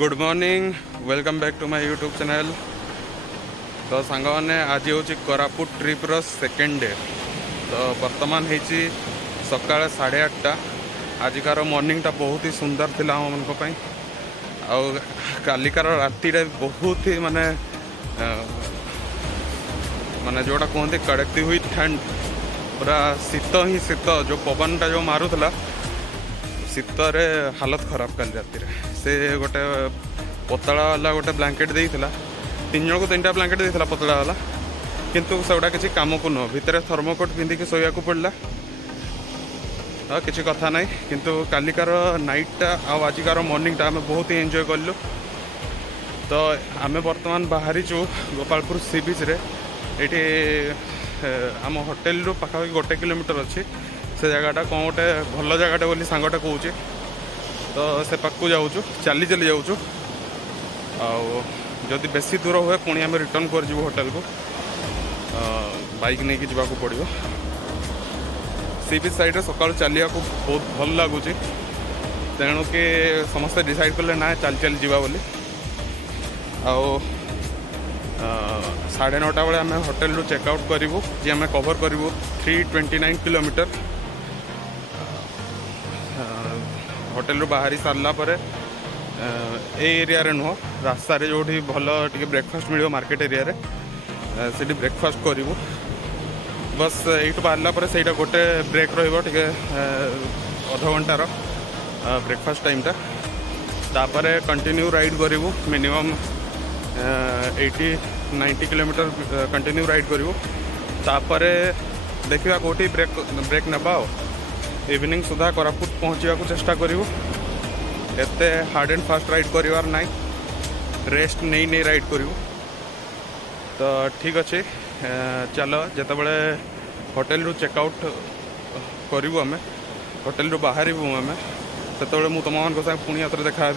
Good morning, welcome back to my YouTube channel. तो song मैंने आज हूँ कोरापुट ट्रिप्र सेकेंड डे। तो बर्तमान होती सकाल 8:30। आजिकार मॉर्निंगटा बहुत ही सुंदर थिला हम कालिकार रातिटा बहुत ही माने माने जोड़ा कहते कड़कती हुई ठंड, पूरा शीत ही शीत, जो पवनटा जो मारूला शीतरे हालत खराब कल राति से गोटे पतला वाला गोटे ब्लांकेट देइथिला, 3 जन को 3टा ब्लांकेट देइथिला पतला वाला, किंतु सेगुड़ा किसी काम को नुह, भितर थर्मोकोट पिंधिकी शोया को पड़ला। किसी कथा ना, किंतु कालिकार नाइटटा आजिकार मॉर्निंगटा आम बहुत ही एंजॉय कलु। तो आम बर्तमान बाहरी गोपालपुर सी बीच रे, ये आम होटेल रू पाखापाखि 1 किलोमीटर अच्छी से जगहटा कौन गोटे भल जगहटा बोली सांगटा कौच। तो से पाक जाऊँ, चली चली जाऊँ, आदि बेसी दूर हुए पुणी आम रिटर्न कर होटेल को बाइक नहीं कि जावाक पड़ो। सी बीच साइड सकाल चलिया को बहुत भल लगुच, तेणु कि समस्ते डिसाइड कले ना चल चल जावा बोली। आओ 9:30 बेले आम होटेल रू चेकआउट करूँ, जी आम कवर करूँ 329 किलोमीटर। होटेल रू बाहरी सारला पर एरिया रे नुह, रास्ता रे जो भल टे ब्रेकफास्ट मिल मार्केट एरिया रे, से ब्रेकफास्ट करूँ। बस यू बाहरला पर से गोटे ब्रेक रे अध घंटार ब्रेकफास्ट टाइमटा, तापर कंटिन्यू राइड करूँ मिनिमम 80-90 किलोमीटर कंटिन्यू राइड करूँ। तापर देखा कौटी ब्रेक नवा इवनिंग सुधा कोरापुट पहुँचा को चेष्टा करूँ। एते हार्ड एंड फास्ट राइड करार ना, रेस्ट नहीं नहीं राइड करूँ। तो ठीक अच्छे, चलो जिते बड़े होटेल रू चेकआउट करूँ, आम होटेल रू बाहर आम से मुझे तुम मान साथ पुणी आउे देखा।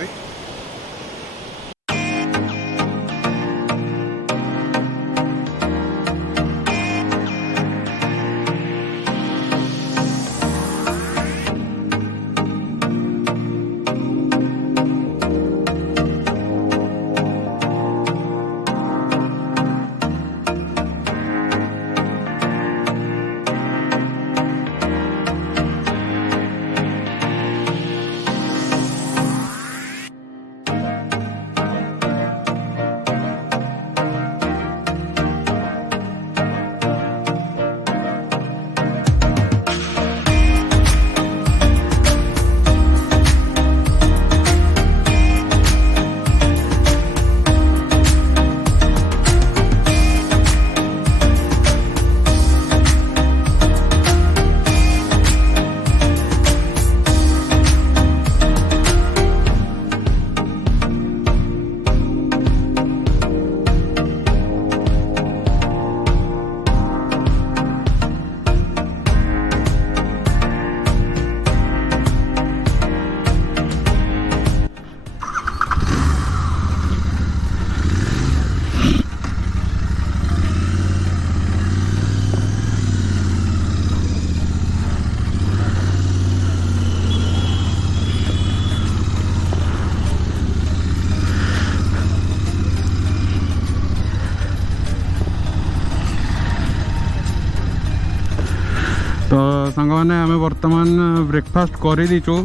तो सांग मैंने आम बर्तमान ब्रेकफास्ट कर दीचु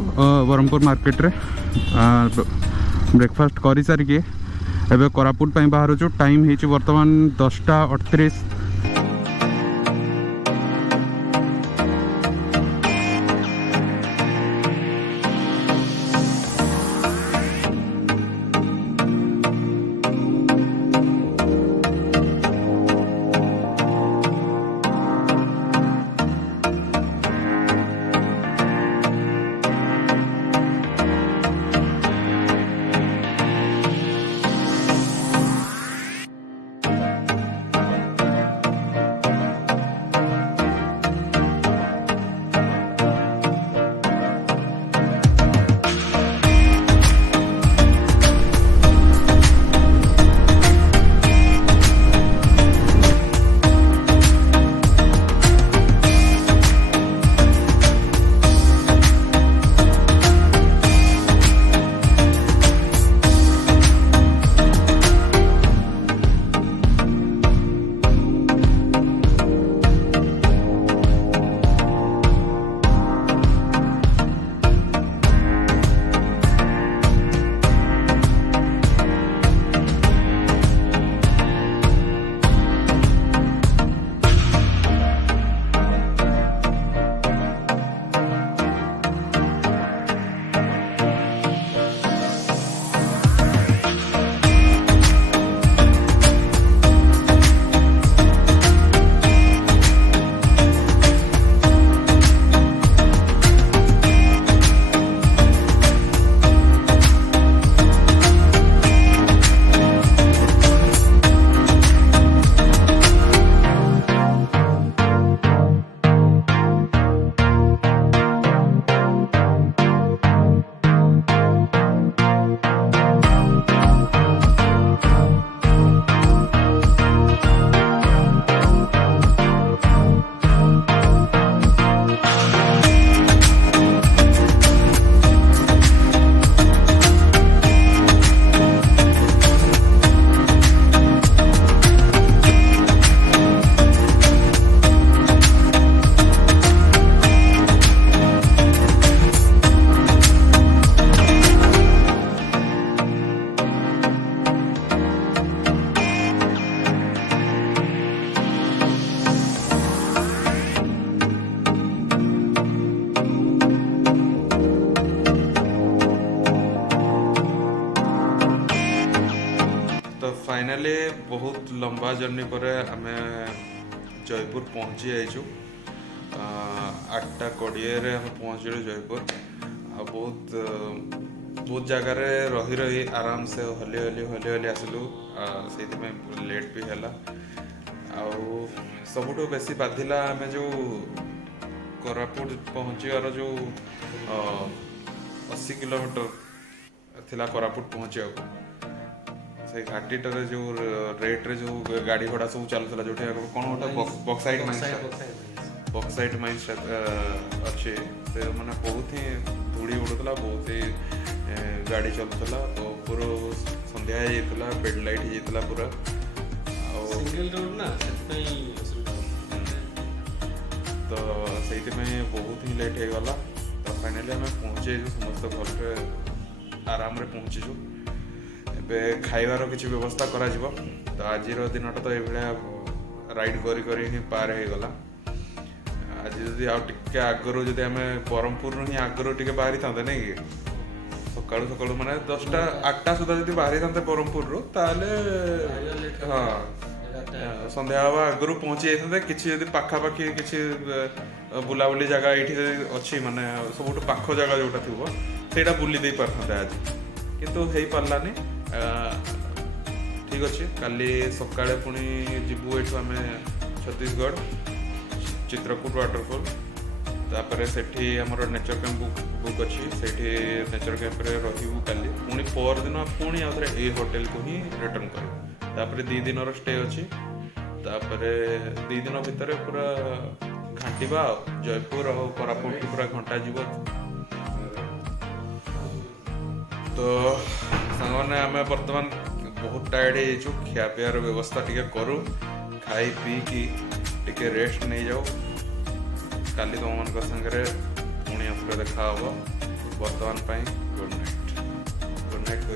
ब्रह्मपुर मार्केट रे। ब्रेकफास्ट कर सारिकी एबे कोरापुट बाहर टाइम हो बर्तमान 10:38। फाइनाली बहुत लंबा जर्नी पर आम जयपुर पहुँची जाइछु 8:20 आम पहुँचलु जयपुर आ बहुत जगार रही आराम से हली आसलु से लेट भी है सबुठ बेसी बाधिला आम जो कोरापुट पहुँचार जो 80 किलोमीटर थिला कोरापुट पहुँचा से घाटीटार जो रेट्रे जो गाड़ी घोड़ा सब चलूला जो कौन गोटे बक्साइट माइन्स अच्छे से मैंने बहुत ही धूड़ी उड़ूला बहुत ही गाड़ी चलूला तो पूरा संध्या होता बेड लाइट होता पूरा तो से बहुत ही लेट हो गला तो फाइनाली आम पहुँचे समस्त घर आराम रे पहुँचीचु ए खाइबार किसी व्यवस्था करा जिवो तो आज दिनटा तो ये राइड करी ही पार हो गला आज जदि आगे आगरू जदि आम ब्रह्मपुर ही आगरू टे बाहरी था नहीं कि सकालू सकालू मैंने 10टा 8टा सुधा जब बाहरी था ब्रह्मपुर हाँ संध्या हवा आगरू पहुँची जाते कि पाखापाखि किसी बुलाबुली जगह ये अच्छी माने सब पाख जगह जोटा थी से बुली दे पारते आज किंतु हो पारानी ठीक अच्छे काली सकाଳେ पुणी जीवु एठू आम छत्तीसगढ़ चित्रकूट वाटरफॉल तापर सेठी हमर नेचर कैंप बुक अच्छी सेठी नेचर कैंप रे रहिबु काली पुणी पर दिन पुणी आउथरे ए होटल को ही रिटर्न करू तापर 2 दिन स्टे अच्छी तापर 2 दिन भितर पूरा घाटिबा जयपुर और कोरापुट पूरा घंटा जीव तो सांगने आम बर्तमान बहुत टायर्ड हो खियापियार व्यवस्था टिके करूँ खाई पी कि रेस्ट नहीं जाओ काली तुम मान सागर पुणी आउथरे देखा बर्तमान गुड नाइट हो